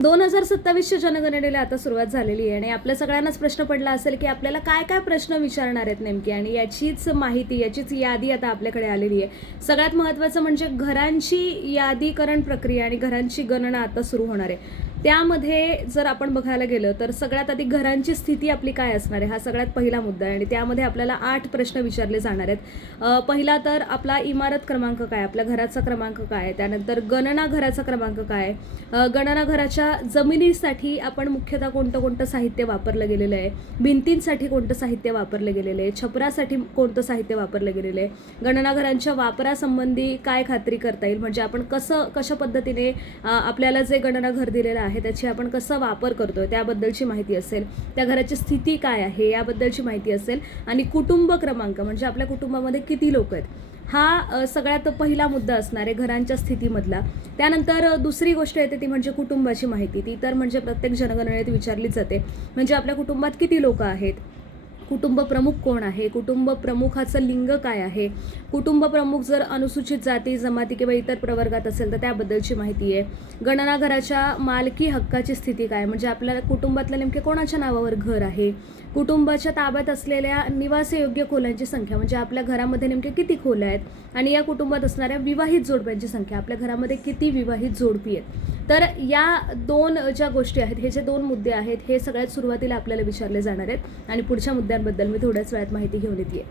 2027च्या जनगणनेला आता सुरुवात झालेली आहे आणि आपल्या सगळ्यांनाच प्रश्न पडला असेल की आपल्याला काय काय प्रश्न विचारणार आहेत नेमकी, आणि याचीच माहिती, याचीच यादी आता आपल्याकडे आलेली आहे. सगळ्यात महत्त्वाचं म्हणजे घरांची यादीकरण प्रक्रिया आणि घरांची गणना आता सुरू होणार आहे. त्यामध्ये जर आपण बघायला गेलं तर सगळ्यात आधी घरांची स्थिती आपली काय असणार आहे हा सगळ्यात पहिला मुद्दा आहे आणि त्यामध्ये आपल्याला 8 प्रश्न विचारले जाणार आहेत. पहिला तर आपला इमारत क्रमांक काय, आपल्या घराचा क्रमांक काय, त्यानंतर गणना घराचा क्रमांक काय, गणना घराच्या जमिनीसाठी आपण मुख्यतः कोणतं साहित्य वापरलं गेलेलं आहे, भिंतींसाठी कोणतं साहित्य वापरलं गेलेलं आहे, छपरासाठी कोणतं साहित्य वापरलं गेलेलं आहे, गणना घरांच्या वापरासंबंधी काय खात्री करता येईल, म्हणजे आपण कशा पद्धतीने आपल्याला जे गणना घर दिलेलं आहे त्याची आपण कसा वापर करतोय त्याबद्दलची माहिती असेल, त्या घराची स्थिती काय आहे याबद्दलची माहिती असेल, आणि कुटुंब क्रमांक म्हणजे आपल्या कुटुंबामध्ये किती लोक आहेत हा सगळ्यात पहिला मुद्दा असणार आहे घरांच्या स्थितीमधला. त्यानंतर दुसरी गोष्ट येते ती म्हणजे कुटुंबाची माहिती. ती तर म्हणजे प्रत्येक जनगणनेत विचारलीच जाते. म्हणजे आपल्या कुटुंबात किती लोक आहेत, कुटुंब प्रमुख कोण आहे, कुटुंब प्रमुखाचं लिंग काय आहे, कुटुंब प्रमुख जर अनुसूचित जाती जमाती किंवा इतर प्रवर्गात असेल तर त्याबद्दलची माहिती आहे, गणना घराच्या मालकी हक्काची स्थिती काय, म्हणजे आपल्या कुटुंबातल्या नेमके कोणाच्या नावावर घर आहे, कुटुंबाच्या ताब्यात असलेल्या निवासयोग्य खोल्यांची संख्या, म्हणजे आपल्या घरामध्ये नेमके किती खोल्या आहेत, आणि या कुटुंबात असणाऱ्या विवाहित जोडप्यांची संख्या, आपल्या घरामध्ये किती विवाहित जोडपी आहेत. तर या दोन ज्या गोष्टी आहेत, हे जे 2 मुद्दे आहेत हे सगळ्यात सुरुवातीला आपल्याला विचारले जाणार आहेत आणि पुढच्या मुद्द्यांबद्दल मी थोड्याच वेळात माहिती घेऊन येते.